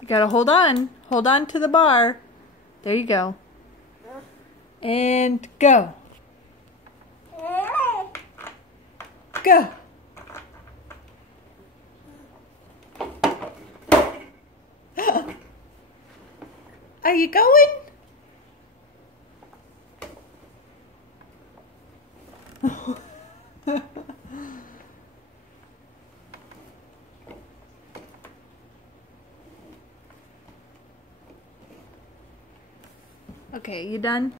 You gotta hold on. Hold on to the bar. There you go. And go. Go. Are you going? Okay, you done?